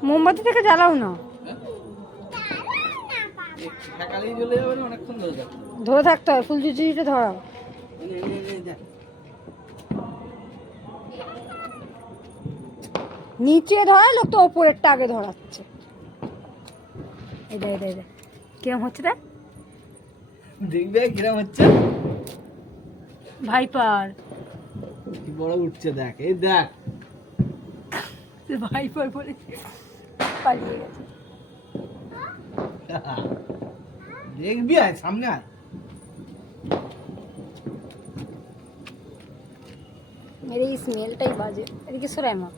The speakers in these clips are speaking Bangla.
মোমবাতি থেকে জ্বালাও না, ধরে থাকতে হয়। ফুল চুচিটা ধরাও। নিচে ধরা লোক তো ওপরেরটা আগে ধরাচ্ছে। এটা কিরম হচ্ছে রে? দেখবে কিরম হচ্ছে। ভাইপার কি বড় উঠছে দেখ, এই দেখ। ভাইপার বলে পালিয়ে গেছে। দেখবি, আয় সামনে আয়। এর এই স্মেলটাই বাজে। এদিকে সরাই মা।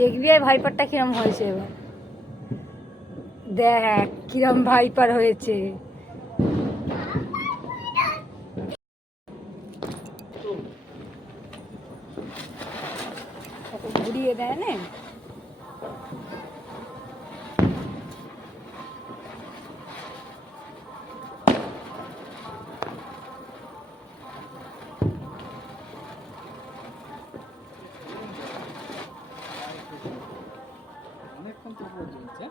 দেখবি এই ভাইপারটা কিরম হয়েছে এবার। দেখ কিরম ভাইপার হয়েছে। ঘুরিয়ে দেয় না। অনেকক্ষণ তো চলছে।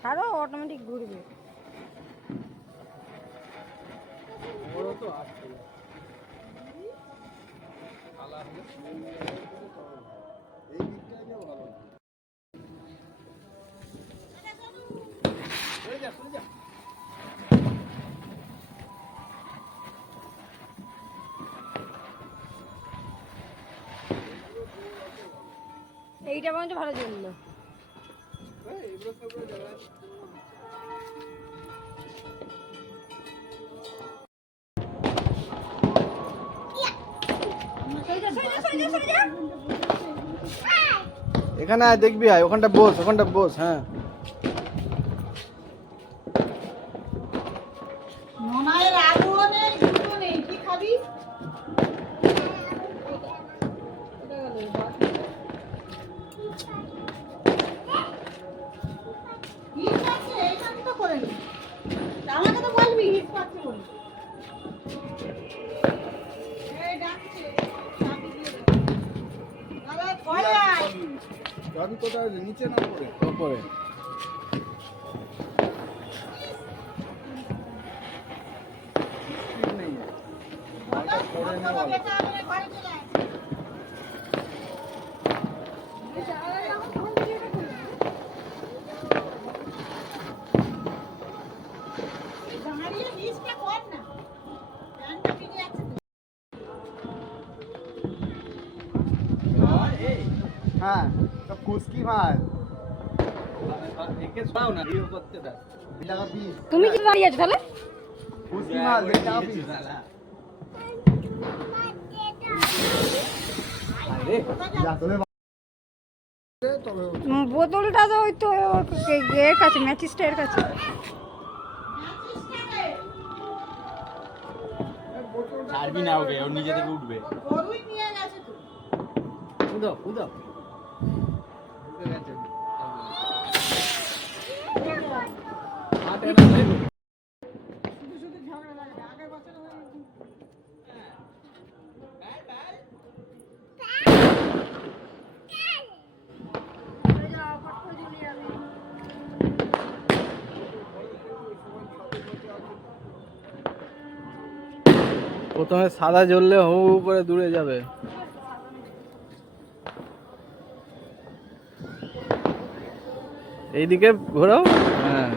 ছাড়ো, অটোমেটিক ঘুরবে। বড় তো আছে। এই দিকটা ভালো। সরে যা। এইটা পর্যন্ত ভালো জ্বললো। এখানে আয়, দেখবি, আয় ওখানটা বস। হ্যাঁ, মনায়ের আলু নেই, দুটো নেই, কি খাবি? হিট আছে, এইটা তো করে নি। আমাকে তো বলবি হিট পাচ্ছে বলে। এই ডাকছে, চাবি দিয়ে দে। আরে ঘরে আয়। চাবি কোথায়? নিচে না উপরে? উপরে। বাবা বেটা আমাদের ঘরে চলে আয়। দাঁড়িয়ে লিস্টটা কর না। ফ্যানটা ভিজে যাচ্ছে তো। হ্যাঁ, সব কুস্কি মাল। একে সরাও না, রিও করতে দাও। টাকা পিস। তুমি কি দাঁড়িয়ে আছো তাহলে? কুস্কি মাল, টাকা পিস। আরে, যা তোলে। বোতলটা তো ওই তো এর কাছে, ম্যাচিসটা এর কাছে। ছাড়বি না ওকে, ও নিজে থেকে উঠবে। গরুই নিয়ে গেছে তো। উদাও। উঠে গেছে। শুধু ঝগড়া লাগে। আগের বছর হয়েছে। প্রথমে সাদা জ্বললে হু হু করে দূরে যাবে। এইদিকে ঘোরাও। হ্যাঁ,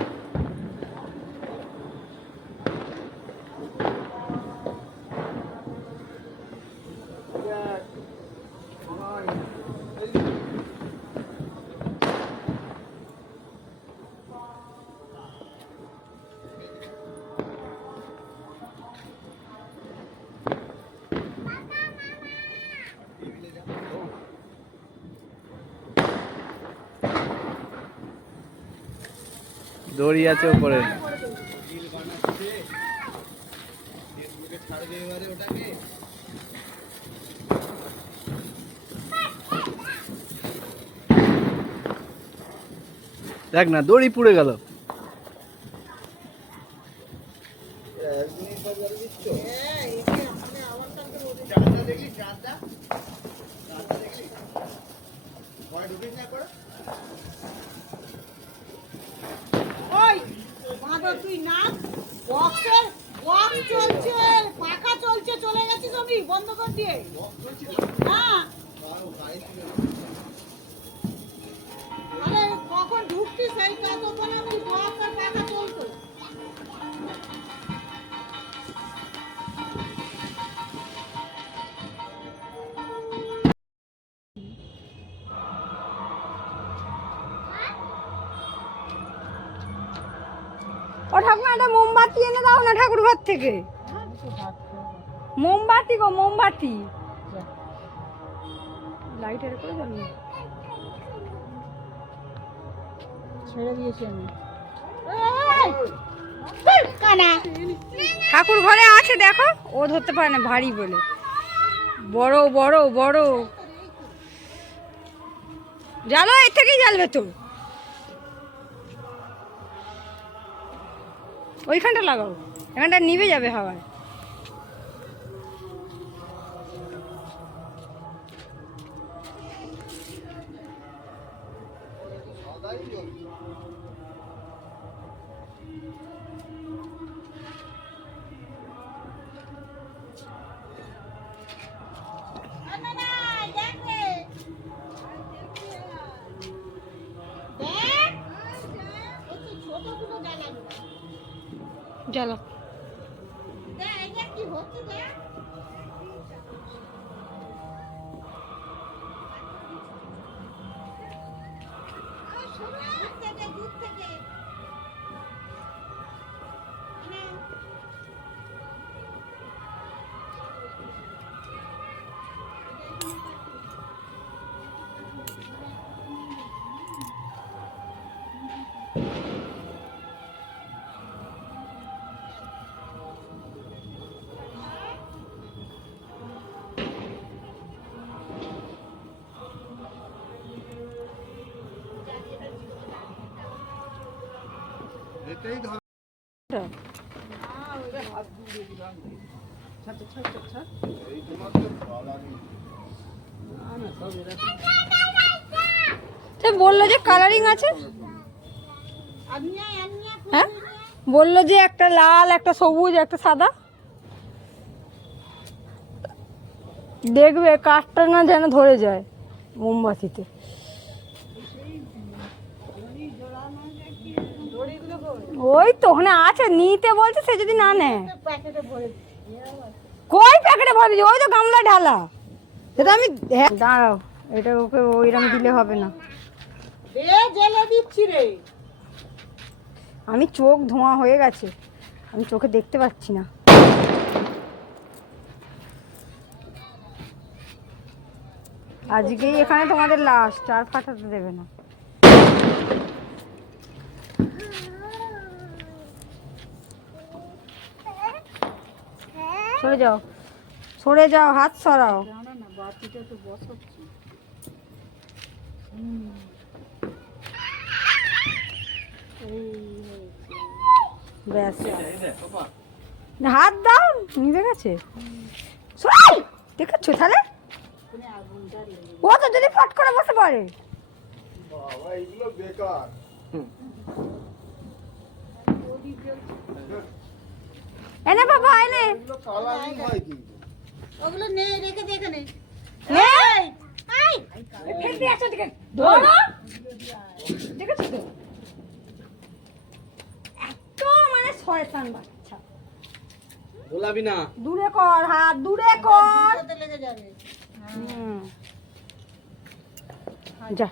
দড়ি আছে উপরে। দেখ না দড়ি পুড়ে গেল। হ্যাঁ, এই যে আমাদের আবার কালকে রোদে ওই বাঁদর তুই না বক্স চলছে, পাখা চলছে, চলে গেছিস আমি বন্ধ করে দিয়ে। হ্যাঁ আরে কখন ঢুকতিস সেই ততক্ষণ আমি বক্স আর পাখা চলতো। ও ঠাকুমা একটা মোমবাতি এনে দাও না ঠাকুর ঘর থেকে। মোমবাতি গো মোমবাতি। লাইটার করে দাও না। ছেড়ে দিয়েছি আমি। কানা ঠাকুর ঘরে আছে দেখো, ও ধরতে পারে না ভারী বলে। বড় বড় বড় জ্বালো, এর থেকেই জ্বালবে তো। ওইখানটা লাগাও, এখানটা নিভে যাবে হাওয়ায়। জ্বালো। কি হচ্ছে দেখ দূর থেকে এটাই ধর। বললো যে কালারিং আছে, হ্যাঁ বললো যে একটা লাল, একটা সবুজ, একটা সাদা। দেখবে কাঠটা না যেন ধরে যায় মোমবাতিতে। ওই তো ওখানে আছে, নিতে বলছে, সে যদি না নেয়। কই প্যাকেটে ভরে দিয়েছে, ওই তো গামলা ঢালা। সেটা আমি দাঁড়াও, এটা ওকে ওইরকম দিলে হবে না। জেলে দিচ্ছি রে, আমি চোখ ধোঁয়া হয়ে গেছে, আমি চোখে দেখতে পাচ্ছি না। আজকেই এখানে তোমাদের লাস্ট, আর ফাটাতে দেবে না। সরে যাও, সরে যাও, হাত সরাও। ব্যাস, হাত দাও, নিভে গেছে। দেখাচ্ছ তাহলে, ও তো যদি ফট করে বসে পড়ে। বাবা এগুলো বেকার। এনে বাবা এনে, এগুলো কালারিং হয় কিন্তু। ওগুলো নে রেখে দে এখানে। নে আই ফেল দিয়ে আসো দিকে ধরো, দেখেছো তো এত মানে শয়তান বাচ্চা। গোলাবি না, দূরে কর, হাত দূরে কর। লেগে যাবে। যা